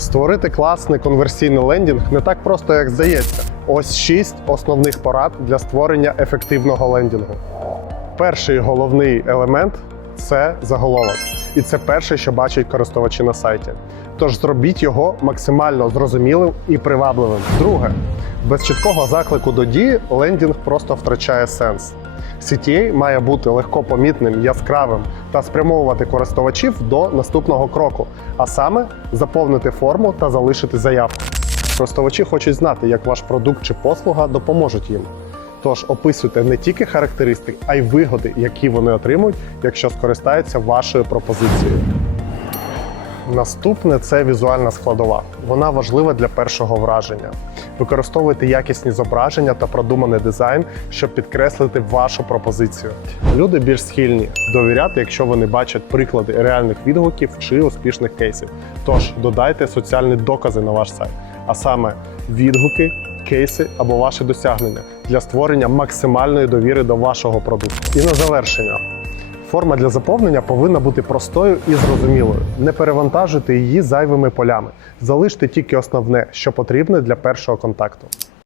Створити класний конверсійний лендінг не так просто, як здається. Ось шість основних порад для створення ефективного лендінгу. Перший головний елемент це заголовок. І це перше, що бачать користувачі на сайті. Тож зробіть його максимально зрозумілим і привабливим. Друге, без чіткого заклику до дії лендінг просто втрачає сенс. CTA має бути легко помітним, яскравим та спрямовувати користувачів до наступного кроку, а саме заповнити форму та залишити заявку. Користувачі хочуть знати, як ваш продукт чи послуга допоможуть їм. Тож описуйте не тільки характеристики, а й вигоди, які вони отримують, якщо скористаються вашою пропозицією. Наступне це візуальна складова. Вона важлива для першого враження. Використовуйте якісні зображення та продуманий дизайн, щоб підкреслити вашу пропозицію. Люди більш схильні довіряти, якщо вони бачать приклади реальних відгуків чи успішних кейсів. Тож додайте соціальні докази на ваш сайт, а саме відгуки, кейси або ваші досягнення для створення максимальної довіри до вашого продукту. І на завершення. Форма для заповнення повинна бути простою і зрозумілою. Не перевантажуйте її зайвими полями. Залиште тільки основне, що потрібне для першого контакту.